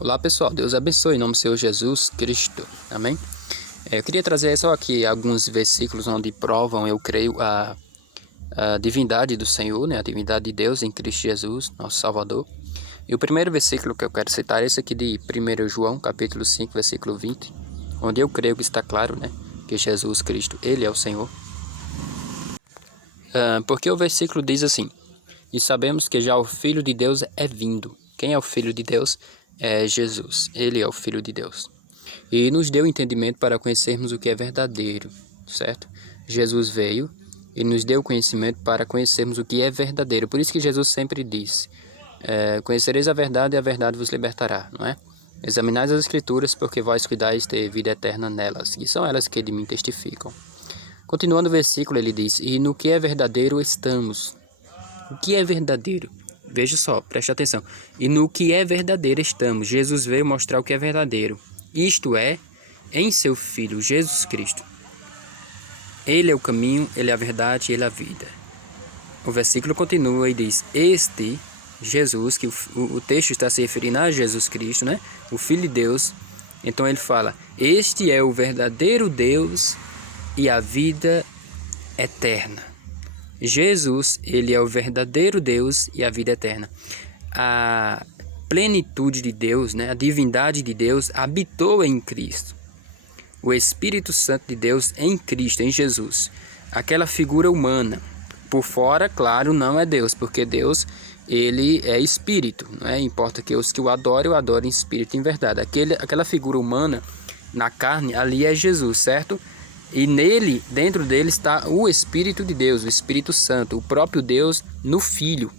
Olá pessoal, Deus abençoe em nome do Senhor Jesus Cristo, amém? Eu queria trazer só aqui alguns versículos onde provam, eu creio, a divindade do Senhor, né? A divindade de Deus em Cristo Jesus, nosso Salvador. E o primeiro versículo que eu quero citar é esse aqui de 1 João, capítulo 5, versículo 20, onde eu creio que está claro, né? Que Jesus Cristo, Ele é o Senhor. Porque o versículo diz assim: e sabemos que já o Filho de Deus é vindo. Quem é o Filho de Deus? É Jesus. Ele é o Filho de Deus. E nos deu entendimento para conhecermos o que é verdadeiro, certo? Jesus veio e nos deu conhecimento para conhecermos o que é verdadeiro. Por isso que Jesus sempre disse: conhecereis a verdade e a verdade vos libertará, não é? Examinais as Escrituras, porque vós cuidais ter vida eterna nelas, e são elas que de mim testificam. Continuando o versículo, ele diz: e no que é verdadeiro estamos. O que é verdadeiro? Veja só, preste atenção. E no que é verdadeiro estamos. Jesus veio mostrar o que é verdadeiro. Isto é, em seu Filho Jesus Cristo. Ele é o caminho, ele é a verdade, ele é a vida. O versículo continua e diz: este Jesus, que o texto está se referindo a Jesus Cristo, né? O Filho de Deus. Então ele fala: este é o verdadeiro Deus e a vida eterna. Jesus, ele é o verdadeiro Deus e a vida eterna. A plenitude de Deus, né, a divindade de Deus habitou em Cristo. O Espírito Santo de Deus em Cristo, em Jesus. Aquela figura humana. Por fora, claro, não é Deus, porque Deus, ele é espírito, não é? Importa que os que o adorem em espírito e em verdade. Aquela figura humana na carne, ali é Jesus, certo? E nele, dentro dele, está o Espírito de Deus, o Espírito Santo, o próprio Deus no Filho.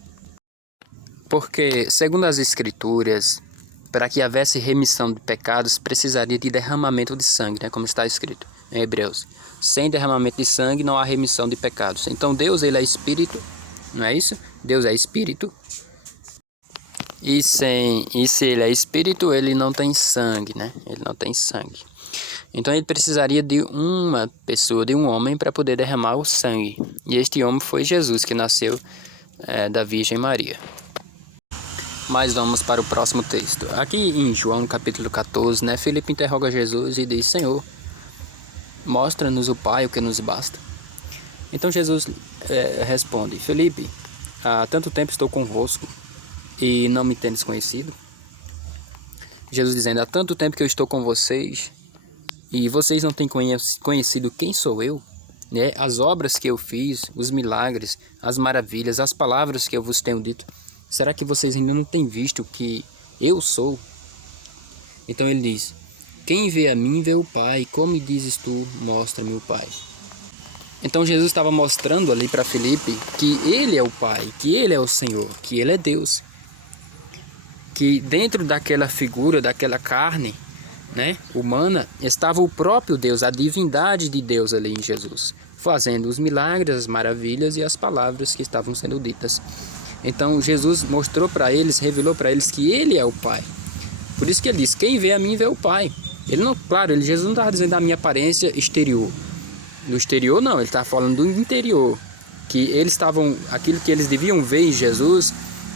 Porque, segundo as Escrituras, para que houvesse remissão de pecados, precisaria de derramamento de sangue, né? Como está escrito em Hebreus. Sem derramamento de sangue não há remissão de pecados. Então Deus, ele é Espírito, não é isso? Deus é Espírito. E se ele é Espírito, ele não tem sangue, né? Ele não tem sangue. Então ele precisaria de uma pessoa, de um homem, para poder derramar o sangue. E este homem foi Jesus, que nasceu da Virgem Maria. Mas vamos para o próximo texto. Aqui em João capítulo 14, né, Filipe interroga Jesus e diz: Senhor, mostra-nos o Pai, o que nos basta. Então Jesus responde: Filipe, há tanto tempo estou convosco e não me tendes conhecido? Jesus dizendo: há tanto tempo que eu estou com vocês e vocês não têm conhecido quem sou eu, né? As obras que eu fiz, os milagres, as maravilhas, as palavras que eu vos tenho dito. Será que vocês ainda não têm visto que eu sou? Então ele diz: quem vê a mim vê o Pai. Como dizes tu, mostra-me o Pai. Então Jesus estava mostrando ali para Filipe que ele é o Pai, que ele é o Senhor, que ele é Deus. Que dentro daquela figura, daquela carne, né, humana, estava o próprio Deus, a divindade de Deus ali em Jesus, fazendo os milagres, as maravilhas e as palavras que estavam sendo ditas. Então Jesus mostrou para eles, revelou para eles que ele é o Pai. Por isso que ele diz: quem vê a mim vê o Pai. Ele não, claro, Jesus não estava dizendo da minha aparência exterior. No exterior não, ele estava falando do interior, que eles estavam, aquilo que eles deviam ver em Jesus,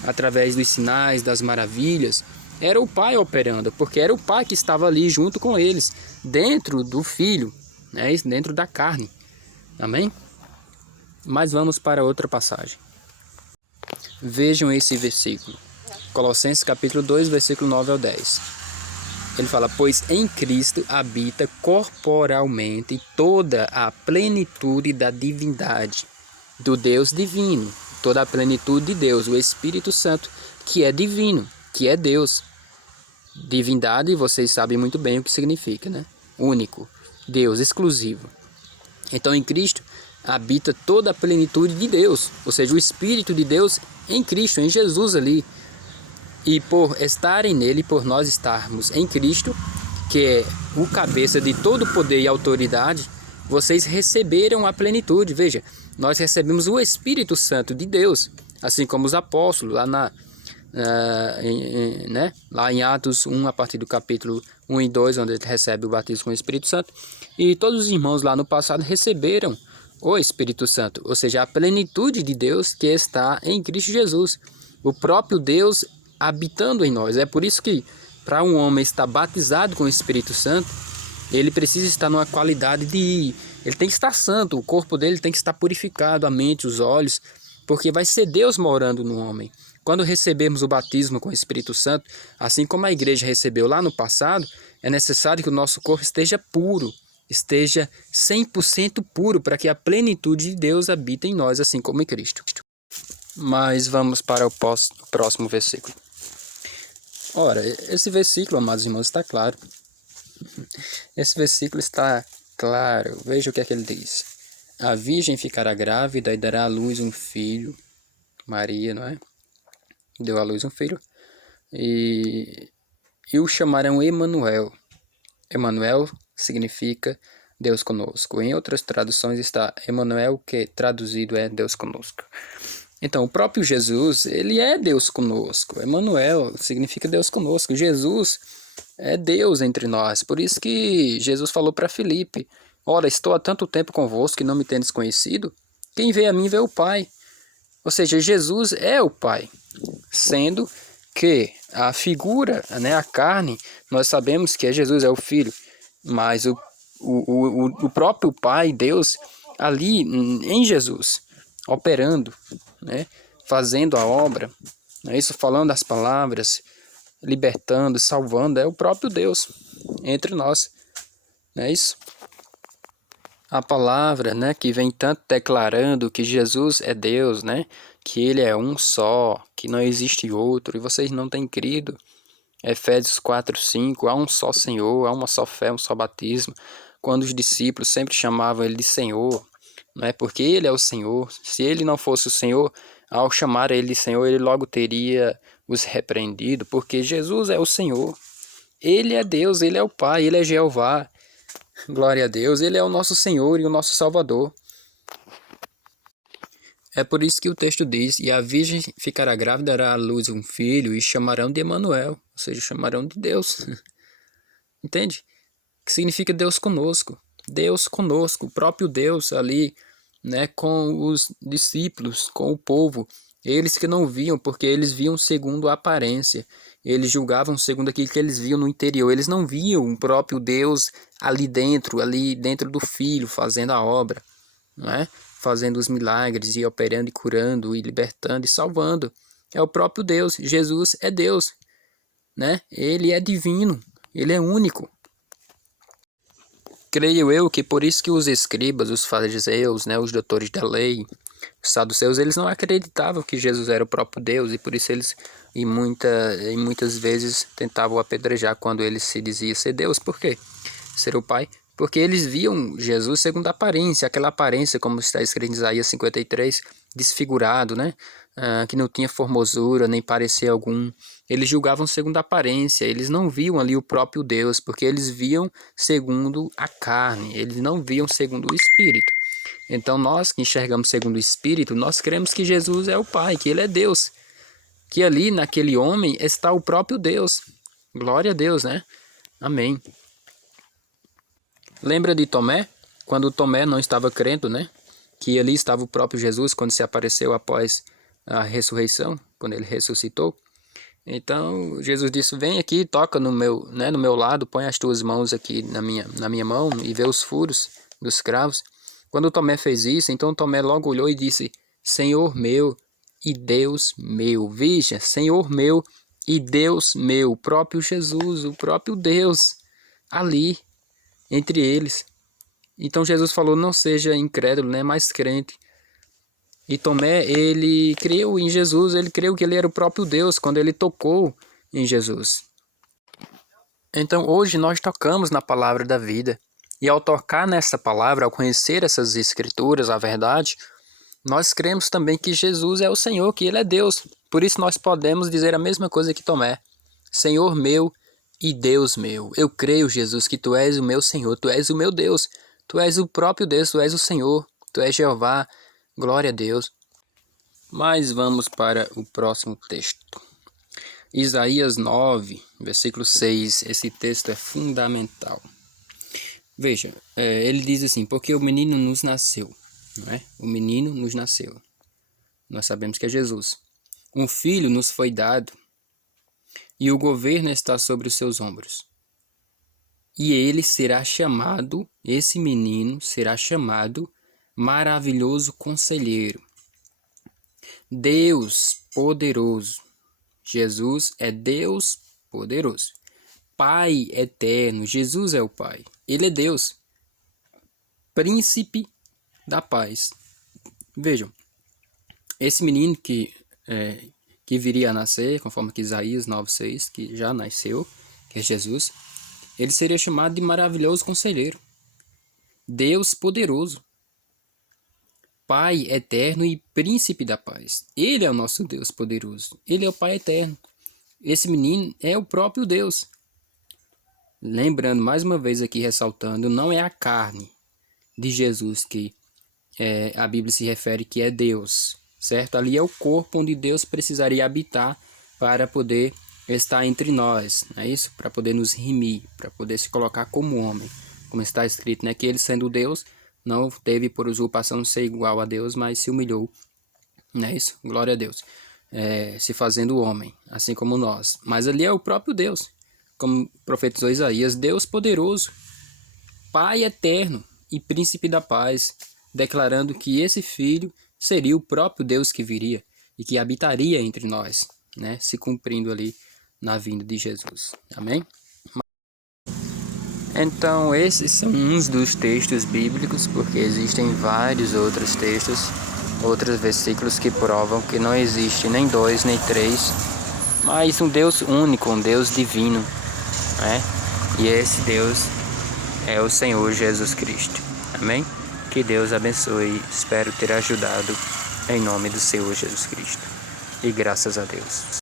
através dos sinais, das maravilhas, era o Pai operando, porque era o Pai que estava ali junto com eles, dentro do Filho, né? Dentro da carne. Amém? Mas vamos para outra passagem. Vejam esse versículo. Colossenses capítulo 2, versículo 9 ao 10. Ele fala: pois em Cristo habita corporalmente toda a plenitude da divindade, do Deus divino, toda a plenitude de Deus, o Espírito Santo, que é divino, que é Deus. Divindade, vocês sabem muito bem o que significa, né? Único, Deus, exclusivo. Então em Cristo habita toda a plenitude de Deus, ou seja, o Espírito de Deus em Cristo, em Jesus ali. E por estarem nele, por nós estarmos em Cristo, que é o cabeça de todo poder e autoridade, vocês receberam a plenitude. Veja, nós recebemos o Espírito Santo de Deus, assim como os apóstolos, lá em Atos 1, a partir do capítulo 1 e 2, onde ele recebe o batismo com o Espírito Santo. E todos os irmãos lá no passado receberam o Espírito Santo, ou seja, a plenitude de Deus que está em Cristo Jesus. O próprio Deus habitando em nós. É por isso que para um homem estar batizado com o Espírito Santo, ele precisa estar numa qualidade de... Ele tem que estar santo, o corpo dele tem que estar purificado, a mente, os olhos, porque vai ser Deus morando no homem. Quando recebermos o batismo com o Espírito Santo, assim como a igreja recebeu lá no passado, é necessário que o nosso corpo esteja puro, esteja 100% puro, para que a plenitude de Deus habite em nós, assim como em Cristo. Mas vamos para o próximo versículo. Ora, esse versículo, amados irmãos, está claro. Esse versículo está claro. Veja o que é que ele diz. A virgem ficará grávida e dará à luz um filho. Maria, não é? Deu à luz um filho. E o chamarão Emanuel. Emanuel significa Deus conosco. Em outras traduções está Emanuel, que traduzido é Deus conosco. Então, o próprio Jesus, ele é Deus conosco. Emanuel significa Deus conosco. Jesus é Deus entre nós. Por isso que Jesus falou para Filipe: ora, estou há tanto tempo convosco que não me tendes conhecido. Quem vê a mim vê o Pai. Ou seja, Jesus é o Pai. Sendo que a figura, né, a carne, nós sabemos que Jesus é o Filho. Mas o próprio Pai, Deus, ali em Jesus, operando, né, fazendo a obra, né, isso, falando as palavras, libertando, salvando, é o próprio Deus entre nós, não é isso? A palavra, né, que vem tanto declarando que Jesus é Deus, né, que Ele é um só, que não existe outro, e vocês não têm crido. Efésios 4:5, há um só Senhor, há uma só fé, um só batismo. Quando os discípulos sempre chamavam Ele de Senhor, não é? Porque Ele é o Senhor. Se Ele não fosse o Senhor, ao chamar Ele de Senhor, Ele logo teria os repreendido, porque Jesus é o Senhor. Ele é Deus, Ele é o Pai, Ele é Jeová. Glória a Deus, Ele é o nosso Senhor e o nosso Salvador. É por isso que o texto diz: e a virgem ficará grávida, dará à luz um filho, e chamarão de Emanuel, ou seja, chamarão de Deus. Entende? Que significa Deus conosco. Deus conosco, o próprio Deus ali, né, com os discípulos, com o povo. Eles que não viam, porque eles viam segundo a aparência. Eles julgavam segundo aquilo que eles viam no interior. Eles não viam o próprio Deus ali dentro do Filho, fazendo a obra, não é? Fazendo os milagres e operando e curando e libertando e salvando. É o próprio Deus. Jesus é Deus, né? Ele é divino, ele é único. Creio eu que por isso que os escribas, os fariseus, né, os doutores da lei, os saduceus, eles não acreditavam que Jesus era o próprio Deus, e por isso eles e muitas vezes tentavam apedrejar quando ele se dizia ser Deus. Por quê? Ser o Pai. Porque eles viam Jesus segundo a aparência, aquela aparência, como está escrito em Isaías 53, desfigurado, né? Que não tinha formosura, nem parecer algum. Eles julgavam segundo a aparência, eles não viam ali o próprio Deus, porque eles viam segundo a carne, eles não viam segundo o Espírito. Então nós que enxergamos segundo o Espírito, nós cremos que Jesus é o Pai, que Ele é Deus, que ali naquele homem está o próprio Deus. Glória a Deus, né? Amém. Lembra de Tomé? Quando Tomé não estava crendo, né? Que ali estava o próprio Jesus quando se apareceu após a ressurreição, quando ele ressuscitou. Então Jesus disse: vem aqui, toca no meu lado, põe as tuas mãos aqui na minha mão e vê os furos dos cravos. Quando Tomé fez isso, então Tomé logo olhou e disse: Senhor meu e Deus meu. Veja, Senhor meu e Deus meu, o próprio Jesus, o próprio Deus ali entre eles. Então Jesus falou: não seja incrédulo, né, mas crente. E Tomé, ele creu em Jesus, ele creu que ele era o próprio Deus quando ele tocou em Jesus. Então hoje nós tocamos na palavra da vida. E ao tocar nessa palavra, ao conhecer essas escrituras, a verdade, nós cremos também que Jesus é o Senhor, que Ele é Deus. Por isso nós podemos dizer a mesma coisa que Tomé: Senhor meu e Deus meu. Eu creio, Jesus, que Tu és o meu Senhor, Tu és o meu Deus. Tu és o próprio Deus, Tu és o Senhor, Tu és Jeová. Glória a Deus. Mas vamos para o próximo texto. Isaías 9, versículo 6. Esse texto é fundamental. Veja, ele diz assim: porque o menino nos nasceu, não é? O menino nos nasceu. Nós sabemos que é Jesus. Um filho nos foi dado, e o governo está sobre os seus ombros. E ele será chamado, esse menino será chamado Maravilhoso Conselheiro, Deus Poderoso. Jesus é Deus Poderoso. Pai Eterno, Jesus é o Pai. Ele é Deus. Príncipe da Paz. Vejam, esse menino que viria a nascer, conforme que Isaías 9:6, que já nasceu, que é Jesus, ele seria chamado de Maravilhoso Conselheiro, Deus Poderoso, Pai Eterno e Príncipe da Paz. Ele é o nosso Deus poderoso. Ele é o Pai Eterno. Esse menino é o próprio Deus. Lembrando, mais uma vez aqui ressaltando, não é a carne de Jesus que a Bíblia se refere que é Deus, certo? Ali é o corpo onde Deus precisaria habitar para poder estar entre nós, não é isso? Para poder nos remir, para poder se colocar como homem, como está escrito, né? Que ele, sendo Deus, não teve por usurpação ser igual a Deus, mas se humilhou, não é isso? Glória a Deus. Se fazendo homem, assim como nós. Mas ali é o próprio Deus, como profetizou Isaías, Deus poderoso, Pai eterno e Príncipe da Paz, declarando que esse filho seria o próprio Deus que viria e que habitaria entre nós, né? Se cumprindo ali na vinda de Jesus. Amém? Então, esses são uns dos textos bíblicos, porque existem vários outros textos, outros versículos que provam que não existe nem dois, nem três, mas um Deus único, um Deus divino, né? E esse Deus é o Senhor Jesus Cristo. Amém? Que Deus abençoe. Espero ter ajudado em nome do Senhor Jesus Cristo. E graças a Deus.